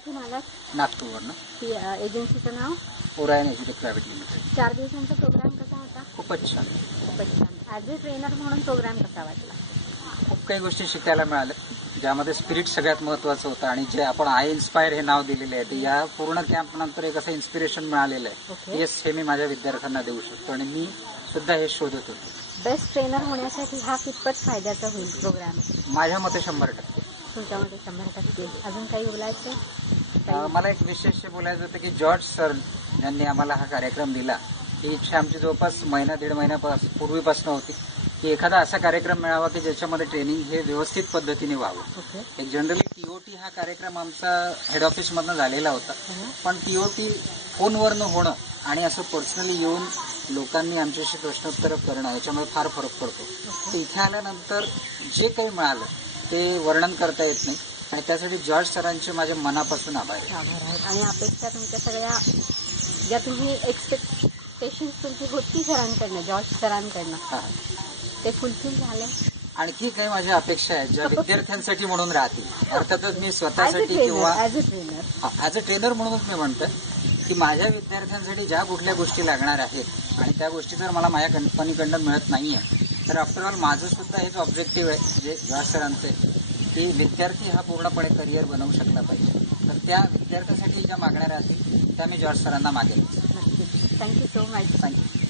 कुठून आलात? नागपूरवरनं. ती एजन्सीचं नाव? Orion educate private limited. 4 दिवसांचा प्रोग्राम कसा होता? खूपच छान. खूपच छान. ॲज ए ट्रेनर म्हणून प्रोग्राम कसा वाटला? खूप काही गोष्टी शिकायला मिळाल्या, ज्यामध्ये स्पिरिट सगळ्यात महत्त्वाचं होतं. आणि जे आपण आय इन्स्पायर हे नाव दिलेले आहे, ते या पूर्ण कॅम्प नंतर एक असं इन्स्पिरेशन मिळालेलं आहे. येस, हे मी माझ्या विद्यार्थ्यांना देऊ शकतो आणि मी सुद्धा हे शोधत होतो. बेस्ट ट्रेनर होण्यासाठी हा कितपत फायद्याचा होईल प्रोग्राम? माझ्या मते 100%. तुमच्यामध्ये 100%. अजून काही बोलायचं? मला एक विशेष बोलायचं होतं की जॉर्ज सर यांनी आम्हाला हा कार्यक्रम दिला. ही इच्छा आमची जवळपास महिना 1.5 महिन्यापासून पूर्वीपासून होती की एखादा असा कार्यक्रम मिळावा की ज्याच्यामध्ये ट्रेनिंग हे व्यवस्थित पद्धतीने व्हावं. एक जनरली टीओटी हा कार्यक्रम आमचा हेड ऑफिसमधनं झालेला होता, पण टीओटी फोनवरनं होणं आणि असं पर्सनली येऊन लोकांनी आमच्याशी प्रश्नोत्तर करणं याच्यामध्ये फार फरक पडतो. तर इथे आल्यानंतर जे काही मिळालं ते वर्णन करता येत नाही आणि त्यासाठी जॉर्ज सरांचे माझ्या मनापासून आभार आहेत. आणि अपेक्षा तुमच्या सगळ्या ज्या तुम्ही एक्सपेक्टेशन्स तुमची होती सरांकडनं, जॉर्ज सरांकडनं, ते फुलफिल झाले. आणखी काही माझ्या अपेक्षा आहेत ज्या विद्यार्थ्यांसाठी म्हणून राहतील. अर्थातच मी स्वतःसाठी किंवा ॲज अ ट्रेनर म्हणूनच मी म्हणतोय की माझ्या विद्यार्थ्यांसाठी ज्या कुठल्या गोष्टी लागणार आहेत आणि त्या गोष्टी जर मला माझ्या कंपनीकडनं मिळत नाहीये तर आफ्टर ऑल माझं सुद्धा हेच ऑब्जेक्टिव्ह आहे जे जॉर्ज सरांचं आहे की विद्यार्थी हा पूर्णपणे करिअर बनवू शकला पाहिजे. तर त्या विद्यार्थ्यासाठी ज्या मागण्या राहतील त्या मी जॉर्ज सरांना मागेन. Thank you so much. थँक्यू.